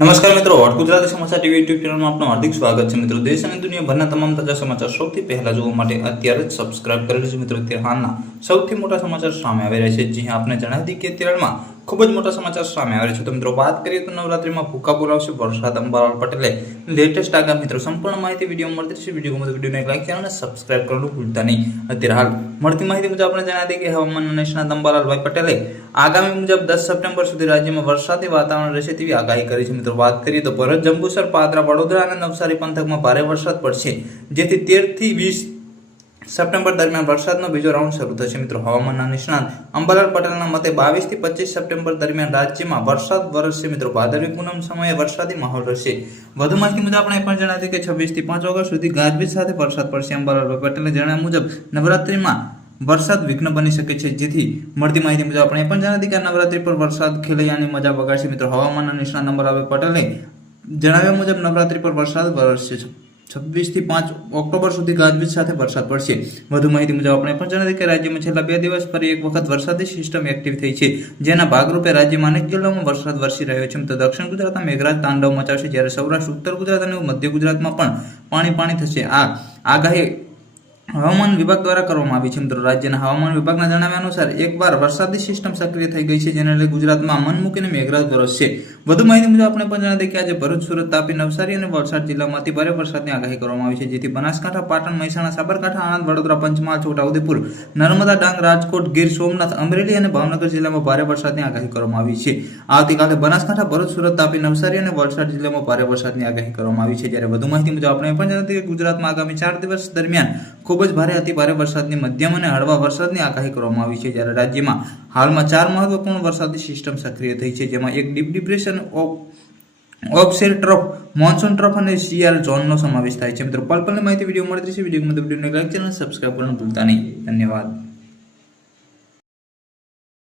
નમસ્કાર મિત્રો, હોટ ગુજરાતી સમાચાર ટીવી યુટ્યુબ ચેનલમાં આપનું હાર્દિક સ્વાગત છે. મિત્રો, દેશ અને દુનિયાભરના તમામ તાજા સમાચાર સૌથી પહેલા જોવા માટે અત્યારે જ સબસ્ક્રાઇબ કરી લેજો. મિત્રો, અત્યારે હાલના સૌથી મોટા સમાચાર સામે આવી રહ્યા છે. જી હા, આપને જણાવી દઈએ કે અત્યારમાં ખૂબ જ મોટા સમાચાર સામે આવે છે. તો મિત્રો, વાત કરીએ તો નવરાત્રીમાં ભૂકા બોલાવશે વરસાદ. અંબાલાલ પટેલે લેટેસ્ટ આગાહી. મિત્રો, સંપૂર્ણ માહિતી વિડીયો મળતી છે. વિડીયોને એક લાઈક કરો અને સબસ્ક્રાઇબ કરવાનું ભૂલતા નહીં. અત્યારે હાલ મળતી માહિતી મુજબ આપણે જણાવી દઈએ કે હવામાન નિષ્ણાત અંબાલાલભાઈ પટેલે આગામી મુજબ 10 સપ્ટેમ્બર સુધી રાજ્યમાં વરસાદી વાતાવરણ રહેશે તેવી આગાહી કરી છે. મિત્રો, વાત કરીએ તો ભરત, જંબુસર, પાદરા, વડોદરા અને નવસારી પંથકમાં ભારે વરસાદ પડશે, જેથી 13 થી 20 સપ્ટેમ્બર દરમિયાન વરસાદનો બીજો રાઉન્ડ શરૂ થશે. મિત્રો, હવામાનના નિષ્ણાત અંબાલાલ પટેલના મતે 22 થી 25 સપ્ટેમ્બર દરમિયાન રાજ્યમાં વરસાદ વરસશે. મિત્રો, ભાદરવી પૂનમ સમયે વરસાદી માહોલ રહેશે. વધુ માહિતી મુજબ આપણે પણ જણાવી કે 26 થી 5 ઓગસ્ટ સુધી ગાજવીજ સાથે વરસાદ પડશે. અંબાલાલ પટેલે જણાવ્યા મુજબ નવરાત્રીમાં વરસાદ વિઘ્ન બની શકે છે, જેથી મળતી માહિતી મુજબ આપણે પણ જણાવી કે નવરાત્રી પર વરસાદ ખેલૈયાની મજા બગાડશે. મિત્રો, હવામાનના નિષ્ણાત અંબાલાલ પટેલે જણાવ્યા મુજબ નવરાત્રી પર વરસાદ વરસશે. 26 થી 5 ઓક્ટોબર સુધી ગાજવીજ સાથે વરસાદ પડશે. વધુ માહિતી મુજબ આપણે પણ જણાવી કે રાજ્યમાં છેલ્લા 2 દિવસ ફરી એક વખત વરસાદી સિસ્ટમ એક્ટિવ થઈ છે, જેના ભાગરૂપે રાજ્યમાં અનેક જિલ્લાઓમાં વરસાદ વરસી રહ્યો છે. તો દક્ષિણ ગુજરાતમાં મેઘરાજ તાંડવ મચાવશે, જ્યારે સૌરાષ્ટ્ર, ઉત્તર ગુજરાત અને મધ્ય ગુજરાતમાં પણ પાણી થશે. આ આગાહી હવામાન વિભાગ દ્વારા કરવામાં આવી છે. મિત્રો, રાજ્યના હવામાન વિભાગના જણાવ્યા અનુસાર એકવાર વરસાદી સિસ્ટમ સક્રિય થઈ ગઈ છે, જેને લઈ ગુજરાતમાં મન મૂકીને મેઘરાજ વરસશે. વધુ માહિતી મુજબ આપણે પણ જણાવી કે આજે ભરૂચ, સુરત, તાપી, નવસારી અને વલસાડ જિલ્લામાં અતિ ભારે વરસાદની આગાહી કરવામાં આવી છે, જેથી બનાસકાંઠા, પાટણ, મહેસાણા, સાબરકાંઠા, આણંદ, વડોદરા, પંચમહાલ, છોટાઉદેપુર, નર્મદા, ડાંગ, રાજકોટ, ગીર સોમનાથ, અમરેલી અને ભાવનગર જિલ્લામાં ભારે વરસાદની આગાહી કરવામાં આવી છે. આવતીકાલે બનાસકાંઠા, ભરૂચ, સુરત, તાપી, નવસારી અને વલસાડ જિલ્લામાં ભારે વરસાદની આગાહી કરવામાં આવી છે. જ્યારે વધુ માહિતી મુજબ આપણે પણ જણાવી કે ગુજરાતમાં આગામી 4 દિવસ દરમિયાન ખૂબ જ ભારે અતિ ભારે વરસાદની મધ્યમ અને હળવા વરસાદની આગાહી કરવામાં આવી છે. જ્યારે રાજ્યમાં હાલમાં 4 મહત્વપૂર્ણ વરસાદી સિસ્ટમ સક્રિય થઈ છે, જેમાં એક deep depression, offshore trough, monsoon trough અને સીઆર ઝોનનો સમાવેશ થાય છે. મિત્રો, પલ પલની માહિતી વિડીયો મળતી છે. વિડીયોને લાઈક, ચેનલ સબસ્ક્રાઇબ કરવાનું ભૂલતા નહીં. ધન્યવાદ.